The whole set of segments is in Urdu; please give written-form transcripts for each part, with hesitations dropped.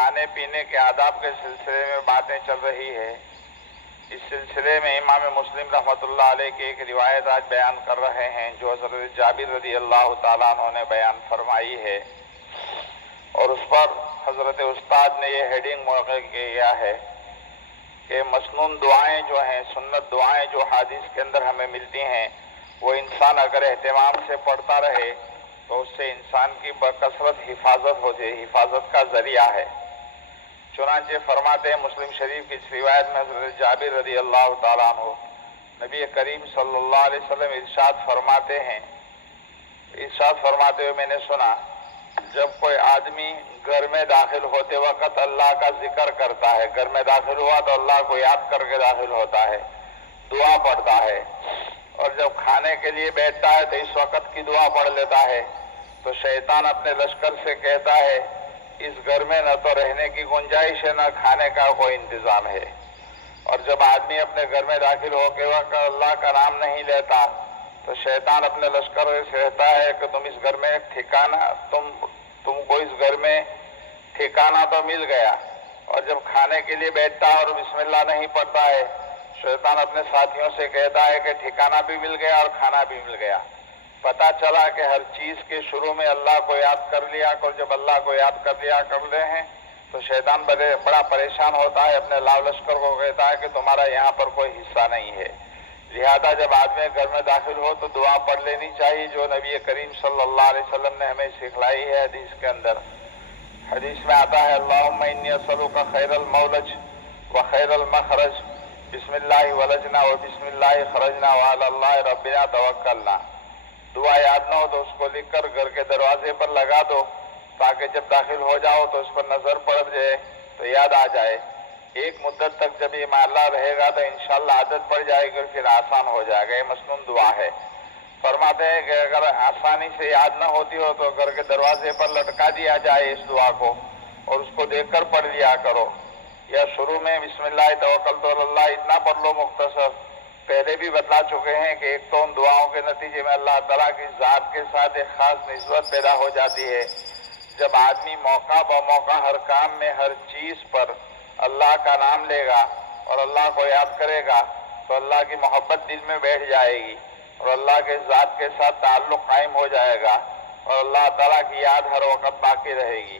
کھانے پینے کے آداب کے سلسلے میں باتیں چل رہی ہے۔ اس سلسلے میں امام مسلم رحمۃ اللہ علیہ کی ایک روایت آج بیان کر رہے ہیں جو حضرت جابر رضی اللہ تعالیٰ عنہ نے بیان فرمائی ہے، اور اس پر حضرت استاد نے یہ ہیڈنگ موقع کیا ہے کہ مسنون دعائیں جو ہیں، سنت دعائیں جو حدیث کے اندر ہمیں ملتی ہیں، وہ انسان اگر اہتمام سے پڑھتا رہے تو اس سے انسان کی بکثرت حفاظت ہوتی ہے، حفاظت کا ذریعہ ہے۔ چنانچہ فرماتے ہیں مسلم شریف کی اس روایت میں حضرت جابر رضی اللہ تعالیٰ عنہ نبی کریم صلی اللہ علیہ وسلم ارشاد فرماتے ہوئے میں نے سنا، جب کوئی آدمی گھر میں داخل ہوتے وقت اللہ کا ذکر کرتا ہے، گھر میں داخل ہوا تو اللہ کو یاد کر کے داخل ہوتا ہے، دعا پڑھتا ہے، اور جب کھانے کے لیے بیٹھتا ہے تو اس وقت کی دعا پڑھ لیتا ہے، تو شیطان اپنے لشکر سے کہتا ہے اس گھر میں نہ تو رہنے کی گنجائش ہے نہ کھانے کا کوئی انتظام ہے۔ اور جب آدمی اپنے گھر میں داخل ہو کے وقت اللہ کا نام نہیں لیتا تو شیطان اپنے لشکر سے کہتا ہے کہ تم اس گھر میں تم کو اس گھر میں ٹھکانہ تو مل گیا۔ اور جب کھانے کے لیے بیٹھتا ہے اور بسم اللہ نہیں پڑھتا ہے، شیطان اپنے ساتھیوں سے کہتا ہے کہ ٹھکانہ بھی مل گیا اور کھانا بھی مل گیا۔ پتہ چلا کہ ہر چیز کے شروع میں اللہ کو یاد کر لیا کر، جب اللہ کو یاد کر لیا کر رہے ہیں تو شیطان بڑا پریشان ہوتا ہے، اپنے لاو لشکر کو کہتا ہے کہ تمہارا یہاں پر کوئی حصہ نہیں ہے۔ لہذا جب آدمی گھر میں داخل ہو تو دعا پڑھ لینی چاہیے جو نبی کریم صلی اللہ علیہ وسلم نے ہمیں سکھلائی ہے حدیث کے اندر۔ حدیث میں آتا ہے اللہم انی اسألک خیر المولج و خیر المخرج، بسم اللہ ولجنا و بسم اللہ خرجنا وعلی اللہ ربنا توکلنا۔ دعا یاد نہ ہو تو اس کو لکھ کر گھر کے دروازے پر لگا دو تاکہ جب داخل ہو جاؤ تو اس پر نظر پڑ جائے تو یاد آ جائے۔ ایک مدت تک جب یہ معاملہ رہے گا تو انشاءاللہ عادت پڑ جائے گی، پھر آسان ہو جائے گا۔ یہ مسنون دعا ہے۔ فرماتے ہیں کہ اگر آسانی سے یاد نہ ہوتی ہو تو گھر کے دروازے پر لٹکا دیا جائے اس دعا کو، اور اس کو دیکھ کر پڑھ لیا کرو، یا شروع میں بسم اللہ توکلت علی اللہ اتنا پڑھ لو مختصر۔ پہلے بھی بتلا چکے ہیں کہ ایک تو ان دعاؤں کے نتیجے میں اللہ تعالیٰ کی ذات کے ساتھ ایک خاص نسبت پیدا ہو جاتی ہے۔ جب آدمی موقع بموقع ہر کام میں ہر چیز پر اللہ کا نام لے گا اور اللہ کو یاد کرے گا تو اللہ کی محبت دل میں بیٹھ جائے گی اور اللہ کے ذات کے ساتھ تعلق قائم ہو جائے گا، اور اللہ تعالیٰ کی یاد ہر وقت باقی رہے گی۔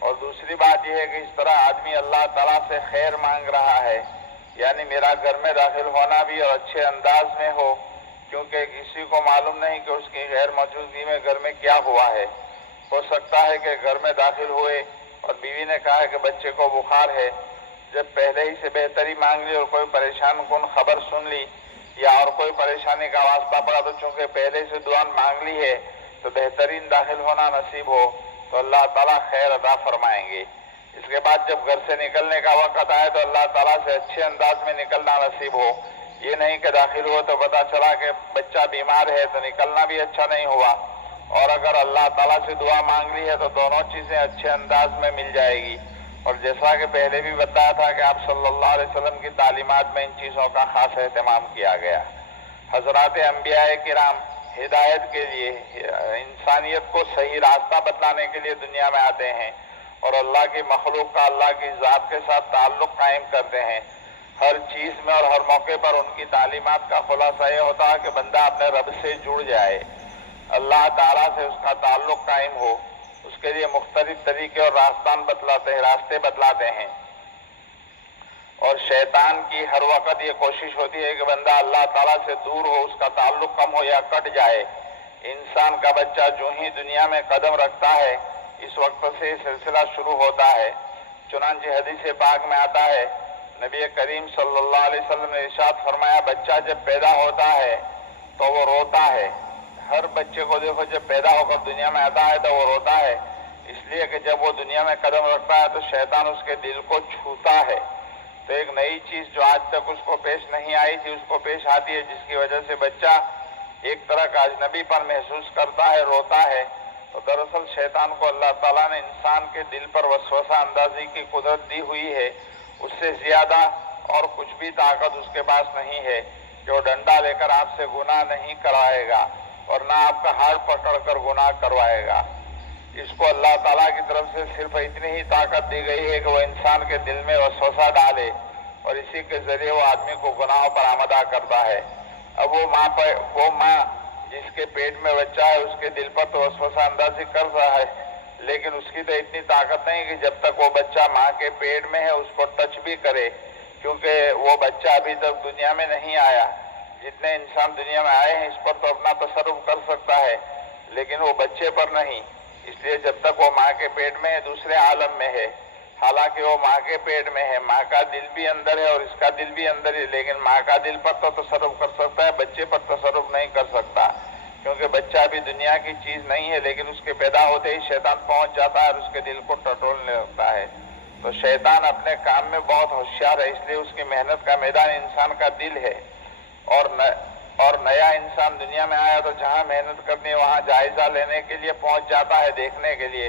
اور دوسری بات یہ ہے کہ اس طرح آدمی اللہ تعالیٰ سے خیر مانگ رہا ہے، یعنی میرا گھر میں داخل ہونا بھی اور اچھے انداز میں ہو، کیونکہ کسی کو معلوم نہیں کہ اس کی غیر موجودگی میں گھر میں کیا ہوا ہے۔ ہو سکتا ہے کہ گھر میں داخل ہوئے اور بیوی نے کہا کہ بچے کو بخار ہے، جب پہلے ہی سے بہتری مانگ لی اور کوئی پریشان کن خبر سن لی یا اور کوئی پریشانی کا واسطہ پڑا تو چونکہ پہلے سے دعا مانگ لی ہے تو بہترین داخل ہونا نصیب ہو تو اللہ تعالیٰ خیر عطا فرمائیں گے۔ اس کے بعد جب گھر سے نکلنے کا وقت آئے تو اللہ تعالیٰ سے اچھے انداز میں نکلنا نصیب ہو۔ یہ نہیں کہ داخل ہو تو پتہ چلا کہ بچہ بیمار ہے تو نکلنا بھی اچھا نہیں ہوا، اور اگر اللہ تعالیٰ سے دعا مانگ لی ہے تو دونوں چیزیں اچھے انداز میں مل جائے گی۔ اور جیسا کہ پہلے بھی بتایا تھا کہ آپ صلی اللہ علیہ وسلم کی تعلیمات میں ان چیزوں کا خاص اہتمام کیا گیا۔ حضرات انبیاء کرام ہدایت کے لیے، انسانیت کو صحیح راستہ بتلانے کے لیے دنیا میں آتے ہیں، اور اللہ کی مخلوق کا اللہ کی ذات کے ساتھ تعلق قائم کرتے ہیں۔ ہر چیز میں اور ہر موقع پر ان کی تعلیمات کا خلاصہ یہ ہوتا ہے کہ بندہ اپنے رب سے جڑ جائے، اللہ تعالیٰ سے اس کا تعلق قائم ہو۔ اس کے لیے مختلف طریقے اور راستے بتلاتے ہیں، اور شیطان کی ہر وقت یہ کوشش ہوتی ہے کہ بندہ اللہ تعالیٰ سے دور ہو، اس کا تعلق کم ہو یا کٹ جائے۔ انسان کا بچہ جو ہی دنیا میں قدم رکھتا ہے اس وقت سے یہ سلسلہ شروع ہوتا ہے۔ چنانچہ حدیث پاک میں آتا ہے نبی کریم صلی اللہ علیہ وسلم نے ارشاد فرمایا بچہ جب پیدا ہوتا ہے تو وہ روتا ہے۔ ہر بچے کو دیکھو جب پیدا ہو کر دنیا میں آتا ہے تو وہ روتا ہے، اس لیے کہ جب وہ دنیا میں قدم رکھتا ہے تو شیطان اس کے دل کو چھوتا ہے، تو ایک نئی چیز جو آج تک اس کو پیش نہیں آئی تھی اس کو پیش آتی ہے، جس کی وجہ سے بچہ ایک طرح کا اجنبی پر محسوس کرتا ہے، روتا ہے۔ تو دراصل شیطان کو اللہ تعالیٰ نے انسان کے دل پر وسوسہ اندازی کی قدرت دی ہوئی ہے، اس سے زیادہ اور کچھ بھی طاقت اس کے پاس نہیں ہے، جو ڈنڈا لے کر آپ سے گناہ نہیں کروائے گا اور نہ آپ کا ہاتھ پکڑ کر گناہ کروائے گا۔ اس کو اللہ تعالیٰ کی طرف سے صرف اتنی ہی طاقت دی گئی ہے کہ وہ انسان کے دل میں وسوسہ ڈالے اور اسی کے ذریعے وہ آدمی کو گناہوں پر آمادہ کرتا ہے۔ اب وہ ماں جس کے پیٹ میں بچہ ہے اس کے دل پر تو وسوسہ اندازی کر رہا ہے، لیکن اس کی تو اتنی طاقت نہیں کہ جب تک وہ بچہ ماں کے پیٹ میں ہے اس کو ٹچ بھی کرے، کیونکہ وہ بچہ ابھی تک دنیا میں نہیں آیا۔ جتنے انسان دنیا میں آئے ہیں اس پر تو اپنا تصرف کر سکتا ہے، لیکن وہ بچے پر نہیں۔ اس لیے جب تک وہ ماں کے پیٹ میں ہے دوسرے عالم میں ہے، حالانکہ وہ ماں کے پیٹ میں ہے، ماں کا دل بھی اندر ہے اور اس کا دل بھی اندر ہے، لیکن ماں کا دل پر تو تصرف کر سکتا ہے، بچے پر تصرف نہیں کر سکتا، کیونکہ بچہ ابھی دنیا کی چیز نہیں ہے، لیکن اس کے پیدا ہوتے ہی شیطان پہنچ جاتا ہے اور اس کے دل کو ٹٹولنے لگتا ہے۔ تو شیطان اپنے کام میں بہت ہوشیار ہے، اس لیے اس کی محنت کا میدان انسان کا دل ہے، اور نیا انسان دنیا میں آیا تو جہاں محنت کرنی ہے وہاں جائزہ لینے کے لیے پہنچ جاتا ہے، دیکھنے کے لیے۔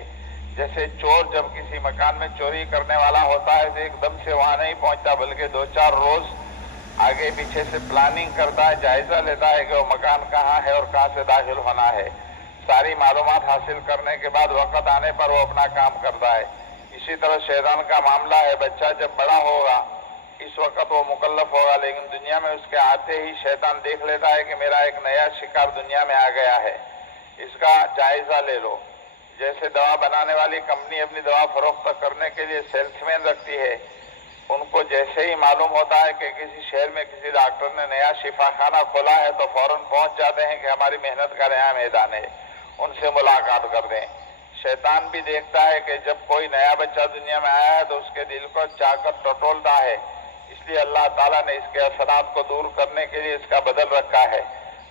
جیسے چور جب کسی مکان میں چوری کرنے والا ہوتا ہے تو ایک دم سے وہاں نہیں پہنچتا، بلکہ 2-4 روز آگے پیچھے سے پلاننگ کرتا ہے، جائزہ لیتا ہے کہ وہ مکان کہاں ہے اور کہاں سے داخل ہونا ہے۔ ساری معلومات حاصل کرنے کے بعد وقت آنے پر وہ اپنا کام کرتا ہے۔ اسی طرح شیطان کا معاملہ ہے، بچہ جب بڑا ہوگا اس وقت وہ مکلف ہوگا، لیکن دنیا میں اس کے آتے ہی شیطان دیکھ لیتا ہے کہ میرا ایک نیا شکار دنیا میں آ گیا ہے، اس کا جائزہ لے لو۔ جیسے دوا بنانے والی کمپنی اپنی دوا فروخت کرنے کے لیے سیلس مین رکھتی ہے، ان کو جیسے ہی معلوم ہوتا ہے کہ کسی شہر میں کسی ڈاکٹر نے نیا شفا خانہ کھولا ہے تو فوراً پہنچ جاتے ہیں کہ ہماری محنت کا نیا میدان ہے، ان سے ملاقات کر دیں۔ شیطان بھی دیکھتا ہے کہ جب کوئی نیا بچہ دنیا میں آیا ہے تو اس کے دل کو چاہ کر ٹٹولتا ہے، اس لیے اللہ تعالیٰ نے اس کے اثرات کو دور کرنے کے لیے اس کا بدل رکھا ہے۔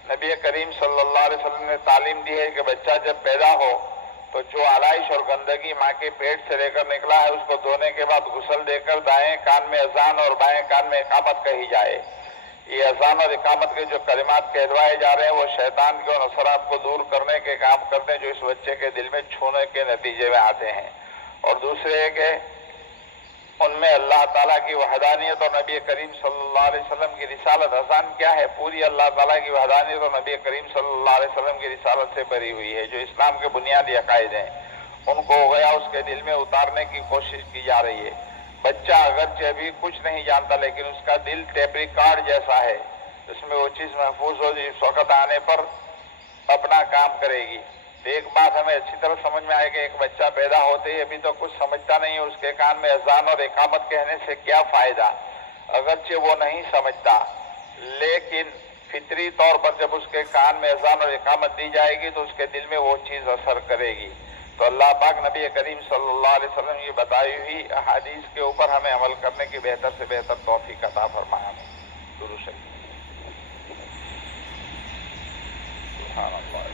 نبی کریم صلی اللہ علیہ وسلم نے تعلیم دی ہے کہ بچہ جب پیدا ہو تو جو آلائش اور گندگی ماں کے پیٹ سے لے کر نکلا ہے اس کو دھونے کے بعد غسل دے کر دائیں کان میں اذان اور بائیں کان میں اقامت کہی جائے۔ یہ اذان اور اقامت کے جو کلمات کہلوائے جا رہے ہیں وہ شیطان کے ان اثرات کو دور کرنے کے کام کرتے ہیں جو اس بچے کے دل میں چھونے کے نتیجے میں آتے ہیں۔ اور دوسرے ہے کہ ان میں اللہ تعالیٰ کی وحدانیت اور نبی کریم صلی اللہ علیہ وسلم کی رسالت۔ اذان کیا ہے؟ پوری اللہ تعالیٰ کی وحدانیت اور نبی کریم صلی اللہ علیہ وسلم کی رسالت سے بری ہوئی ہے، جو اسلام کے بنیادی عقائد ہیں ان کو ہو گیا اس کے دل میں اتارنے کی کوشش کی جا رہی ہے۔ بچہ اگرچہ ابھی کچھ نہیں جانتا لیکن اس کا دل ٹیپ ریکارڈ جیسا ہے، اس میں وہ چیز محفوظ ہو جو اس وقت آنے پر اپنا کام کرے گی۔ تو ایک بات ہمیں اچھی طرح سمجھ میں آئے کہ ایک بچہ پیدا ہوتے ہی ابھی تو کچھ سمجھتا نہیں ہے، اس کے کان میں اذان اور اقامت کہنے سے کیا فائدہ؟ اگرچہ وہ نہیں سمجھتا لیکن فطری طور پر جب اس کے کان میں اذان اور اقامت دی جائے گی تو اس کے دل میں وہ چیز اثر کرے گی۔ تو اللہ پاک نبی کریم صلی اللہ علیہ وسلم کی بتائی ہوئی احادیث کے اوپر ہمیں عمل کرنے کی بہتر سے بہتر توفیق عطا فرمائے۔ درود شریف۔ سبحان اللہ۔